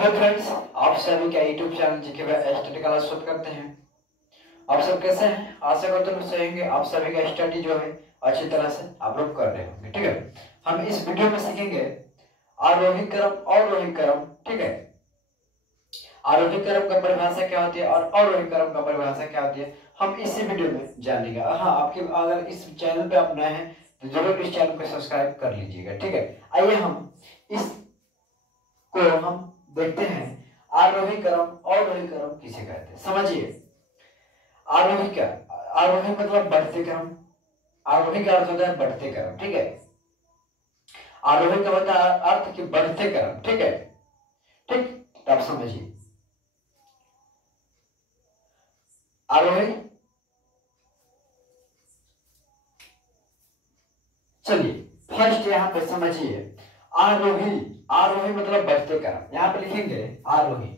Hello friends, आप सभी का YouTube channel GK study class शुरू करते हैं। आप सब कैसे हैं? आशा करते हैं सही होंगे। आप सभी का स्टडी जो है अच्छी तरह से आप लोग कर रहे होंगे। ठीक है, हम इस वीडियो में सीखेंगे आरोही क्रम और अवरोही क्रम। ठीक है, आरोही क्रम का परिभाषा क्या होती है और अवरोही क्रम का परिभाषा क्या होती है, हम इसी वीडियो में जानेंगे। हाँ, आपके अगर इस चैनल पे आप नए हैं तो जरूर इस चैनल को सब्सक्राइब कर लीजिएगा। ठीक है, आइए हम इसको हम देखते हैं आरोही क्रम और अवरोही क्रम किसे कहते हैं। समझिए, आरोही क्या, आरोही मतलब बढ़ते क्रम। आरोही का अर्थ होता है बढ़ते क्रम। ठीक है, आरोही का होता है अर्थ कि बढ़ते क्रम। ठीक है, ठीक, तो आप समझिए आरोही। चलिए फर्स्ट यहां पे समझिए आरोही। आरोही मतलब बढ़ते क्रम। यहां पे लिखेंगे आरोही।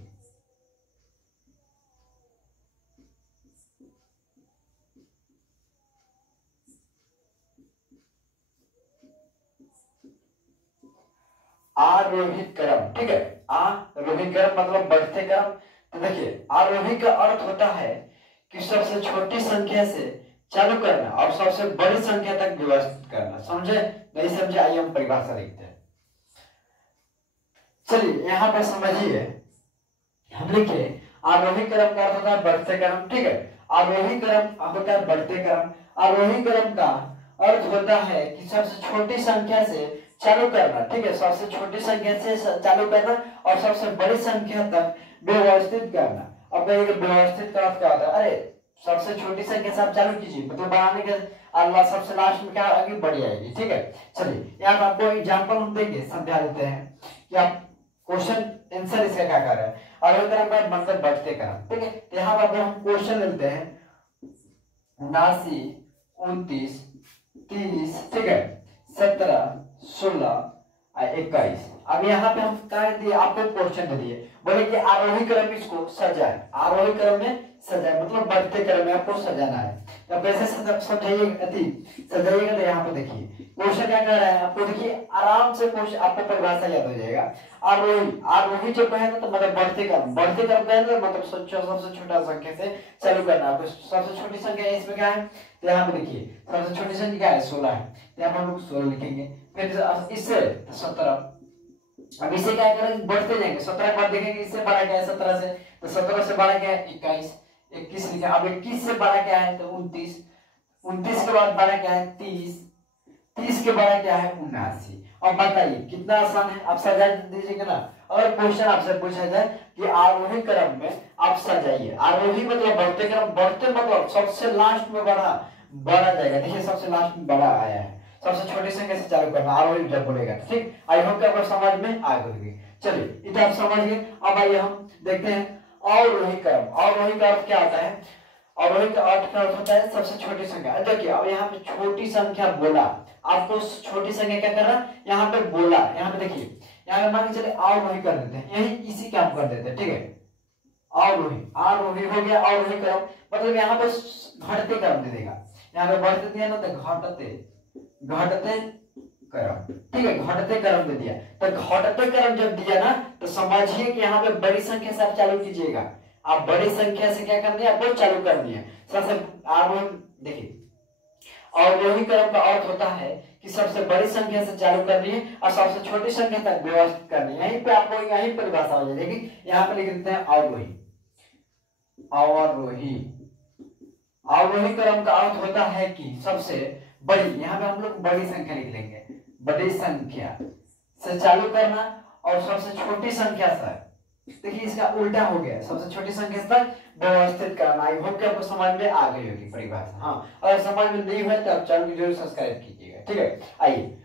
आरोही क्रम। ठीक है, आरोही क्रम मतलब बढ़ते क्रम। तो देखिए आरोही का अर्थ होता है कि सबसे छोटी संख्या से चालू करना और सबसे बड़ी संख्या तक व्यवस्थित करना। समझे? नहीं समझे? आइए हम परिभाषा लिखते हैं। चलिए यहाँ पर समझिए, हम लिखे आरोही क्रम का अर्थ होता है बढ़ते क्रम। ठीक है, आरोही क्रम होता है बढ़ते क्रम। आरोही क्रम का अर्थ होता है कि सबसे छोटी संख्या से चालू करना। ठीक है, सबसे छोटी संख्या से चालू करना और सबसे बड़ी संख्या तक व्यवस्थित करना। अब कहिएगा व्यवस्थित का अर्थ क्या होता है? अरे सबसे छोटी संख्या से आप चालू कीजिए, मतलब बढ़ाने के अल्लाह सबसे लास्ट में क्या आगे बढ़ जाएगी। ठीक है, चलिए यहाँ पर आपको एग्जांपल हम देंगे, समझा देते हैं कि आप क्वेश्चन आंसर इसका क्या कर रहे हैं। आरोही क्रम का मतलब बढ़ते क्रम। ठीक है, तो यहाँ पर हम क्वेश्चन लेते हैं 79, 29, 30, ठीक है, 17, 16, 21। अब यहाँ पे हम क्या दिए, आपको क्वेश्चन दे दिए, बोले कि आरोही क्रम इसको सजाए। आरोही क्रम में सजाए मतलब बढ़ते क्रम में आपको सजाना है। तो कैसे समझाइएगा, सजाइएगा? तो यहाँ पे देखिए क्वेश्चन क्या कह रहा है आपको, देखिए आराम से क्वेश्चन आपको परिभाषा याद हो जाएगा। आरोही, आरोही जब कहे तो मतलब बढ़ते क्रम। बढ़ते क्रम कहे तो मतलब सबसे छोटा संख्या से चालू करना। आपको सबसे छोटी संख्या इसमें क्या है, तो यहाँ पे देखिए सबसे छोटी संख्या क्या है, 16 है। तो यहाँ पर हम लोग 16 लिखेंगे। फिर इससे 17। अब इसे क्या करेंगे, बढ़ते जाएंगे। 17 के बाद देखेंगे इससे बड़ा क्या है 17 से, तो 17 से बड़ा क्या है 21। 21 लिखा। अब 21 से बड़ा क्या है तो 29। 29 के बाद बड़ा क्या है 30। 30 के बड़ा क्या है 79। अब बताइए कितना आसान है, आप सजा दीजिएगा ना। अगर क्वेश्चन आपसे पूछा जाए कि आरोही क्रम में आप सजाइए, आरोही मतलब बढ़ते क्रम, बढ़ते मतलब सबसे लास्ट में बड़ा जाएगा। देखिए सबसे लास्ट में बड़ा आया है, सबसे छोटी संख्या से चालू करना आरोही जब बोलेगा। ठीक, आई होप कि आपको समझ में आ गई। चलिए इतना आप समझ गए। अब आइए हम देखते हैं अवरोही क्रम। अवरोही का अर्थ क्या होता है? अवरोही का अर्थ होता है सबसे छोटी संख्या। देखिए अब यहाँ पे छोटी संख्या बोला, आपको छोटी संख्या क्या करना, यहाँ पे बोला। यहाँ पे देखिए, यहाँ पे मान के चले अवरोही कर देते हैं, यही इसी का आप कर देते हैं। ठीक है, अवरोही, अवरोही हो गया अवरोही क्रम। मतलब यहाँ पे घटते क्रम दे देगा। यहाँ पे बढ़ते दिया ना तो घटते क्रम। ठीक है, घटते क्रम दे दिया। तो घटते क्रम जब दिया ना तो समझिए कि यहाँ पे बड़ी संख्या से आप चालू कीजिएगा। आप बड़ी संख्या से क्या करनी है, आपको चालू करनी है। सबसे आरोही, देखिए अवरोही क्रम का अर्थ होता है कि सबसे बड़ी संख्या से चालू करनी है और सबसे छोटी संख्या तक व्यवस्थित करनी है। यहीं पे आपको यहीं परिभाषा हो जाएगी। यहाँ पे लिख देते हैं अवरोही। अवरोही, अवरोही क्रम का अर्थ होता है कि सबसे बड़ी, यहाँ पे हम लोग बड़ी संख्या लिख लेंगे, बड़ी संख्या से चालू करना और सबसे छोटी संख्या से, देखिए इसका उल्टा हो गया, सबसे छोटी संख्या तक व्यवस्थित करना। आई होप कि आपको समझ में आ गई होगी परिभाषा। हाँ, अगर समझ में नहीं हुआ तो आप चैनल को जरूर सब्सक्राइब कीजिएगा। ठीक है, आइए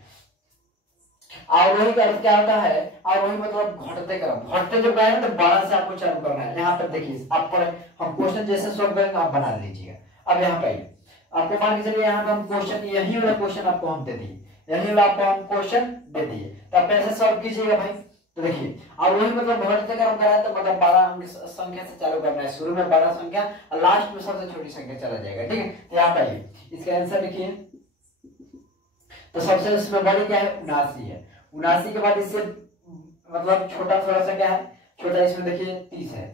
आरोही का अर्थ क्या होता है? आरोही मतलब घटते क्रम। घटते जब गए तो बड़ा से आपको चालू करना है। यहाँ पर देखिए आप पर हम क्वेश्चन जैसे सॉल्व करेंगे आप बना लीजिएगा। अब यहाँ पे आपको मान के चलिए यहाँ पे हम क्वेश्चन, यही वाला क्वेश्चन आपको हम दे दिए, यही वाला आपको हम क्वेश्चन दे दिए, तो आप कैसे सॉल्व कीजिएगा भाई? तो देखिए आरोही मतलब घटते क्रम का है, तो मतलब 12 संख्या से चालू करना है। शुरू में 12 संख्या और लास्ट में सबसे छोटी संख्या चला जाएगा। ठीक है, तो यहाँ पे आइए इसका आंसर लिखिए। तो सबसे इसमें बड़ी क्या है 79 है। 79 के बाद इससे मतलब छोटा थोड़ा सा क्या है छोटा इसमें देखिए 30 है,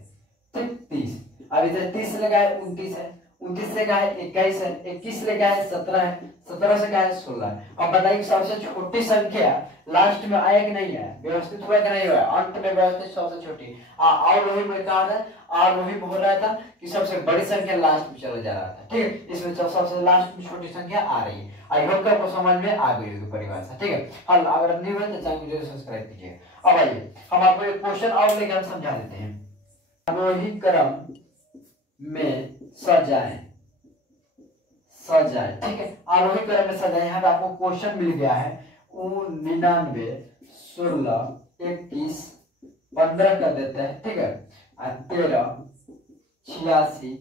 ठीक 30। अब इधर 30 लगा है 29 है, 29 से का है 21 है, 21 से का है 17 है, 17 से का है 16 है। अब बताइए कि सबसे छोटी संख्या लास्ट में आया कि नहीं आया, व्यवस्थित हुआ कि नहीं हुआ, अंत में व्यवस्थित सबसे छोटी। और वही मैं कहा था, और वही बोल रहा था कि सबसे बड़ी संख्या लास्ट में चला जा रहा था, ठीक है। इसमें सबसे लास्ट में छोटी संख्या आ रही है। आई होप आपको समझ में आ गई होगी परिभाषा, ठीक है। हल अगर नहीं हुआ तो चैनल को जरूर सब्सक्राइब कीजिए। अब आइए हम आपको एक क्वेश्चन और लेकर हम समझा देते हैं। आरोही क्रम में सजाएं, सजाएं, ठीक है। आरोही क्रम में सजाएं। यहाँ पे आपको क्वेश्चन मिल गया है 99 16 21 15 कर देते हैं, ठीक है, 13 86।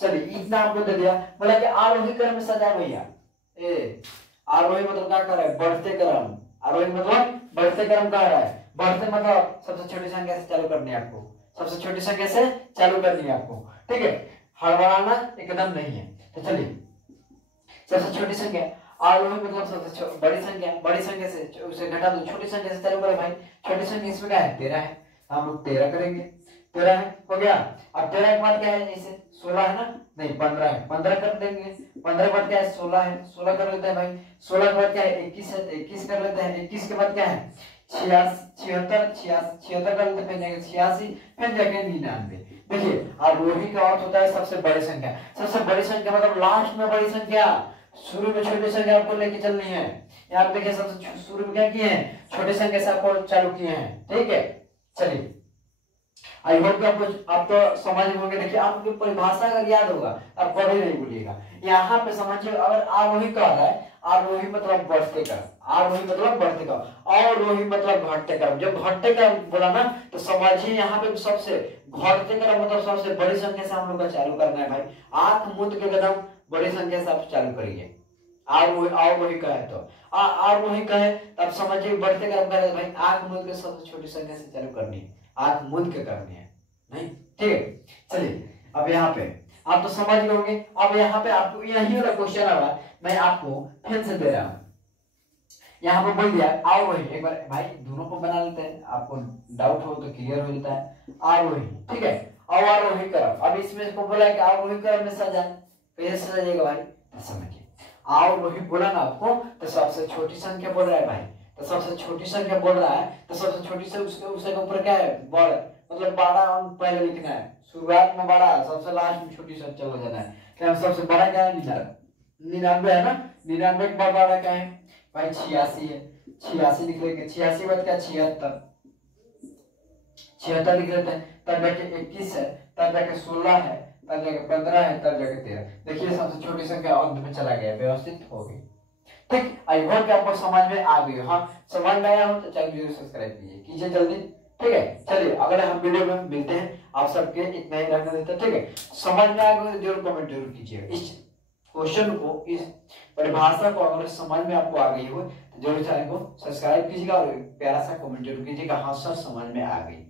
चलिए इतना आपको दे दिया। बोला कि आरोही क्रम में सजाए भैया। आरोही मतलब क्या कर रहा है, बढ़ते क्रम। आरोही मतलब बढ़ते क्रम कह रहा है। बढ़ते मतलब सबसे छोटी संख्या से चालू करनी है आपको, सबसे छोटी संख्या से चालू करनी है आपको, ठीक है। हड़बड़ाना एकदम नहीं है। तो चलिए सबसे छोटी संख्या आरोही मतलब सबसे बड़ी संख्या, बड़ी संख्या से उसे घटा दो, छोटी संख्या से चालू करो भाई। छोटी संख्या इसमें क्या है 13 है, हम लोग 13 करेंगे। 13 है हो गया। अब 13 के बाद क्या है, जैसे 16 है ना, नहीं 15 है, 15 कर देंगे। 15 के बाद क्या है 16 है, 16 कर लेते हैं भाई। 16 के बाद क्या है 21 है, 21 कर लेते हैं। 21 के बाद क्या है 76 76 कर लेते हैं, 86 फिर जाके 99। देखिए आरोही का अर्थ होता है सबसे बड़ी संख्या। सबसे बड़ी संख्या मतलब लास्ट में बड़ी संख्या, शुरू में छोटी संख्या आपको लेके चलनी है। यहाँ पे देखिए सबसे शुरू में क्या किए हैं, छोटी संख्या से आपको चालू किए हैं, ठीक है। चलिए आई होप आप तो समझ होंगे। देखिए आपको परिभाषा अगर याद होगा आप कभी नहीं भूलिएगा। यहाँ पे समझिए, अगर आरोही कह रहा है, आरोही मतलब बढ़ते क्रम, आरोही मतलब बढ़ते क्रम, अवरोही मतलब घटते क्रम। जब घटते क्रम बोला ना तो समझिए यहाँ पे सबसे घटते क्रम मतलब सबसे बड़ी संख्या से हम लोग का चालू करना है भाई। आंख मूंद के कदम बड़ी संख्या से आप चालू करिए। आरोही कहे तो आरोही कहे तब समझिए बढ़ते क्रम का भाई आंख मूंद के सबसे छोटी संख्या से चालू करनी है, आंख मूंद के करनी है, नहीं, ठीक है। चलिए अब यहाँ पे आप तो समझ गए होंगे। अब यहाँ पे आपको यही वाला क्वेश्चन आ रहा है, मैं आपको फिर से दे रहा हूँ। यहाँ पे बोल दिया आरोही, एक बार भाई दोनों को बना लेते हैं, आपको डाउट हो तो क्लियर हो जाता है। आरोही, ठीक है, अवरोही क्रम। अब इसमें इसको बोला है कि आरोही क्रम में सजाए, कैसे सजाइएगा भाई, तो समझिए। आरोही बोला ना आपको तो सबसे छोटी संख्या बोल रहा है भाई, तो सबसे छोटी संख्या बोल रहा है तो सबसे छोटी से उसके ऊपर क्या है बड़, मतलब 12 अंक पहले लिखना है। शुरुआत में बड़ा, सबसे लास्ट में छोटी संख्या हो जाना है। क्या सबसे बड़ा क्या है 99 है ना, 99 के बाद बड़ा क्या है भाई 86 है। 86 लिख लेंगे, 86 बाद क्या 76, 76 लिख लेते हैं। तब जाके 21 है, तब जाके 16 है, तब जाके 15 है, तब जाके 13। देखिए सबसे छोटी संख्या अंत में चला गया, व्यवस्थित हो गई, ठीक। आई होप कि आपको समझ में आ गई। हाँ समझ में आया हो तो चैनल जरूर सब्सक्राइब कीजिए जल्दी, ठीक है। चलिए अगले हम वीडियो में मिलते हैं। आप सबके इतना ही रहने देते हैं, ठीक है। समझ में आ गया तो जरूर कमेंट जरूर कीजिएगा। इस क्वेश्चन को, इस परिभाषा को अगर समझ में आपको आ गई हो तो जरूर चैनल को सब्सक्राइब कीजिएगा और प्यारा सा कमेंट जरूर कीजिएगा हाँ सर समझ में आ गई।